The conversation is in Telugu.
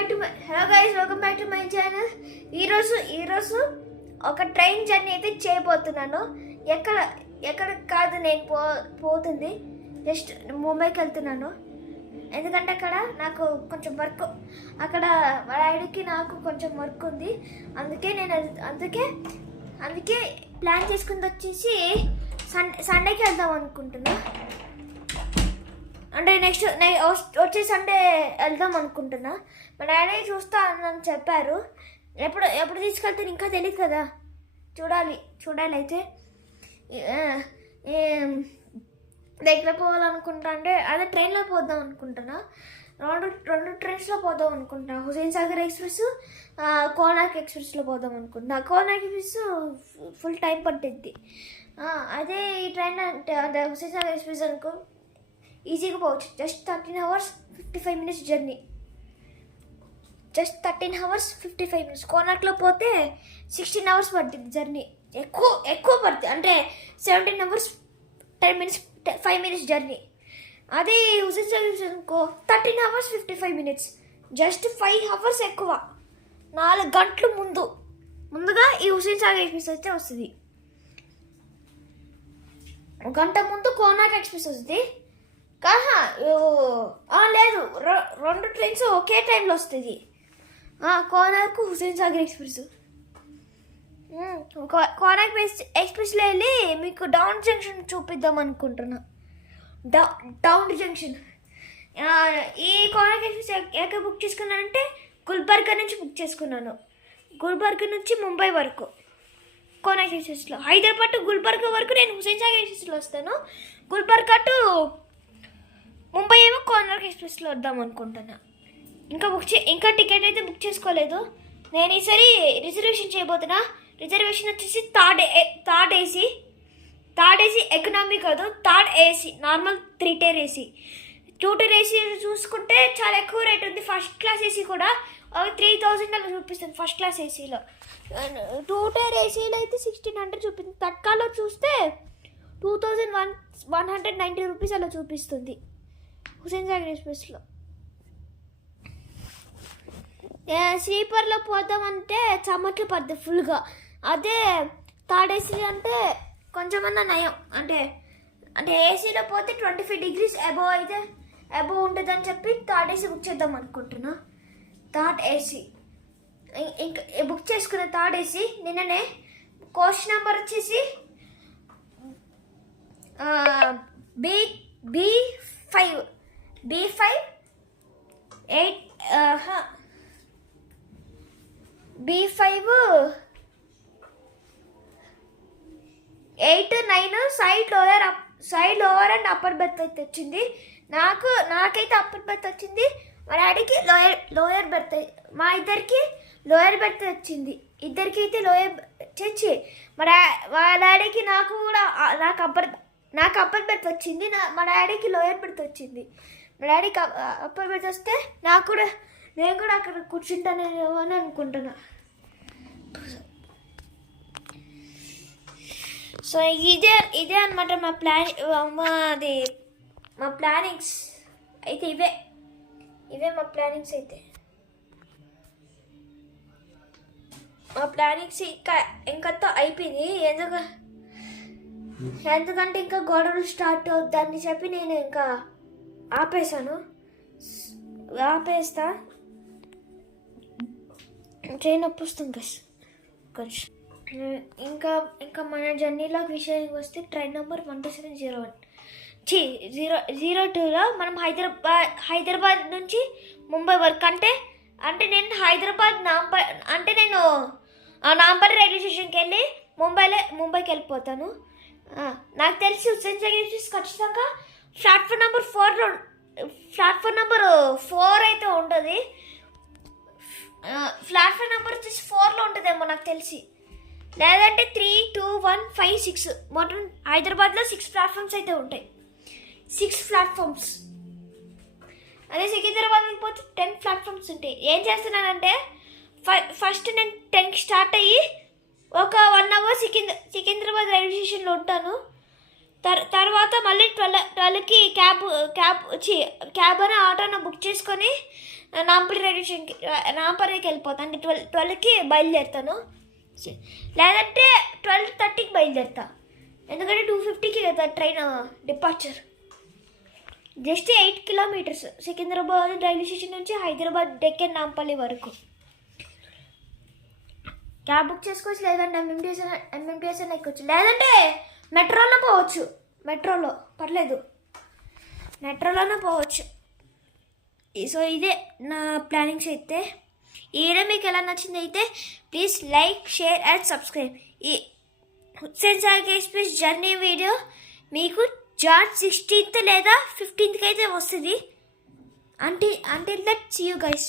Hello guys, welcome back to my channel. ఈరోజు ఒక ట్రైన్ జర్నీ అయితే చేయబోతున్నాను. ఎక్కడ కాదు, నేను పోతుంది జస్ట్ ముంబైకి వెళ్తున్నాను. ఎందుకంటే అక్కడ నాకు కొంచెం వర్క్, అక్కడ మా డాడీకి నాకు కొంచెం వర్క్ ఉంది. అందుకే ప్లాన్ చేసుకుంది వచ్చేసి సండేకి వెళ్దాం అనుకుంటున్నా. అంటే నెక్స్ట్ వచ్చే సండే వెళ్దాం అనుకుంటున్నా. మా డాడీ చూస్తా అని చెప్పారు. ఎప్పుడు తీసుకెళ్తే ఇంకా తెలియదు కదా, చూడాలి అయితే దగ్గర పోవాలనుకుంటా. అంటే అదే ట్రైన్లో పోదాం అనుకుంటున్నా. రెండు ట్రైన్స్లో పోదాం అనుకుంటున్నా. హుసేన్ సాగర్ ఎక్స్ప్రెస్, కోనార్క్ ఎక్స్ప్రెస్లో పోదాం అనుకుంటున్నా. కోనార్క్ ఎక్స్ప్రెస్ ఫుల్ టైం పట్టిద్ది. అదే ఈ ట్రైన్ అంటే హుసేన్ సాగర్ ఎక్స్ప్రెస్ అనుకో ఈజీగా పోవచ్చు. Just 13 hours 55 minutes journey. Just 13 hours 55 minutes. కోనార్క్లో పోతే 16 hours పడుతుంది జర్నీ. ఎక్కువ పడుతుంది, అంటే 17 hours 10 minutes 5 minutes జర్నీ. అదే హుసేన్ సాగర్ అనుకో 13 hours 55 minutes. జస్ట్ 5 hours ఎక్కువ, 4 గంటలు ముందుగా ఈ హుసేన్ సాగర్ ఎక్స్ప్రెస్ అయితే వస్తుంది. గంట ముందు కోనార్క్ ఎక్స్ప్రెస్ వస్తుంది. లేదు, 2 ట్రైన్స్ ఒకే టైంలో వస్తుంది. కోనార్క్ హుసేన్ సాగర్ ఎక్స్ప్రెస్. కోనార్క్ ఎక్స్ప్రెస్లో వెళ్ళి మీకు డౌన్ జంక్షన్ చూపిద్దాం అనుకుంటున్నా. Down junction. ఈ కోనార్క్ ఎక్స్ప్రెస్ ఎక్కడ బుక్ చేసుకున్నానంటే గుల్బర్గా నుంచి బుక్ చేసుకున్నాను. గుల్బర్గా నుంచి ముంబై వరకు కోనార్క్ ఎక్స్ప్రెస్లో. హైదరాబాద్ టు గుల్బర్గా వరకు నేను హుసేన్ సాగర్ ఎక్స్ప్రెస్లో వస్తాను. గుల్బర్గా టు ముంబై ఏమో కోనార్క్ ఎక్స్ప్రెస్లో వద్దాం అనుకుంటున్నా. ఇంకా టికెట్ అయితే బుక్ చేసుకోలేదు. నేను ఈసారి రిజర్వేషన్ చేయబోతున్నా. రిజర్వేషన్ వచ్చేసి థర్డ్ ఏసీ ఎకనామీ కాదు, third AC, normal 3 tier AC. 2 tier AC చూసుకుంటే చాలా ఎక్కువ రేట్ ఉంది. ఫస్ట్ క్లాస్ ఏసీ కూడా 3000 అలా చూపిస్తుంది ఫస్ట్ క్లాస్ ఏసీలో. 2 tier ఏసీలో అయితే 1600 చూపిస్తుంది. తత్కాల్లో చూస్తే 2190 రూపీస్ అలా చూపిస్తుంది హుసేన్ సాగర్ ఎక్స్ప్రెస్లో. స్లీపర్లో పోదామంటే చెమట్లు పడుతుంది ఫుల్గా. అదే థర్డ్ ఏసీ అంటే కొంచెమన్నా నయం. అంటే ఏసీలో పోతే 25 degrees అబోవ్ ఉంటుందని చెప్పి థర్డ్ ఏసీ బుక్ చేద్దాం అనుకుంటున్నా. థర్డ్ ఏసీ ఇంకా బుక్ చేసుకున్న థర్డ్ ఏసీ నిన్ననే. కోచ్ నెంబర్ వచ్చేసి B5 8 9 side lower and upper berth అయితే వచ్చింది. నాకైతే అప్పర్ బెర్త్ వచ్చింది. మా డాడీకి లోయర్ బెర్త్, మా ఇద్దరికి లోయర్ బెర్త్ వచ్చింది. ఇద్దరికి అయితే లోయర్ వచ్చి మా డాడీకి నాకు అప్పర్ బెర్త్ వచ్చింది. మా డాడీకి లోయర్ బెర్త్ వచ్చింది. మా డాడీకి అప్పర్ బెర్త్ వస్తే నేను కూడా అక్కడ కూర్చుంటానేమో అని అనుకుంటున్నా. సో ఇదే అనమాట మా ప్లానింగ్స్ అయితే ఇవే మా ప్లానింగ్స్ అయితే. మా ప్లానింగ్స్ ఇంకతో అయిపోయింది. ఎందుకంటే ఇంకా గొడవలు స్టార్ట్ అవుద్దని చెప్పి నేను ఇంకా ఆపేస్తా. ట్రైన్ వస్తుంది కొంచెం. ఇంకా మన జర్నీలోకి విషయానికి వస్తే ట్రైన్ నెంబర్ 12701 02లో మనం హైదరాబాద్ నుంచి ముంబై వరకు. అంటే నేను హైదరాబాద్ నేను నాంపల్లి రైల్వే స్టేషన్కి వెళ్ళి ముంబైకి వెళ్ళిపోతాను. నాకు తెలిసి హుసేన్ సాగర్ ఖచ్చితంగా ప్లాట్ఫామ్ నెంబర్ 4 అయితే ఉంటుంది. ప్లాట్ఫామ్ నెంబర్ వచ్చేసి 4లో ఉంటుందేమో నాకు తెలిసి. లేదంటే 3 2 1 5 6 మొత్తం హైదరాబాద్లో 6 ప్లాట్ఫామ్స్ అయితే ఉంటాయి. 6 ప్లాట్ఫామ్స్. అదే సికింద్రాబాద్లో పోతే 10 ప్లాట్ఫామ్స్ ఉంటాయి. ఏం చేస్తున్నానంటే ఫస్ట్ నేను 10కి స్టార్ట్ అయ్యి ఒక 1 hour సికింద్రాబాద్ రైల్వే స్టేషన్లో ఉంటాను. తర్వాత మళ్ళీ 12కి క్యాబ్ అని ఆటోను బుక్ చేసుకొని నాంపల్లి రైల్వే స్టేషన్కి నాంపల్లికి వెళ్ళిపోతాను. అంటే 12కి బయలుదేరుతాను, లేదంటే 12:30కి బయలుదేరుతా. ఎందుకంటే 2:50కి కదా train departure. Just 8 kilometres Secunderabad railway station నుంచి హైదరాబాద్ డెక్కన్ నాంపల్లి వరకు. క్యాబ్ బుక్ చేసుకోవచ్చు, లేదంటే ఎంఎంటీఎస్ అని ఎక్కొచ్చు, లేదంటే మెట్రోలో పోవచ్చు. మెట్రోలో పర్లేదు, మెట్రోలోనే పోవచ్చు. సో ఇదే నా ప్లానింగ్స్ అయితే. ఈ వీడియో మీకు ఎలా నచ్చింది అయితే please like, share and subscribe. ఈ Hussain Sagar express journey video మీకు జాన్ 16th లేదా 15th అయితే వస్తుంది. Until that see you guys.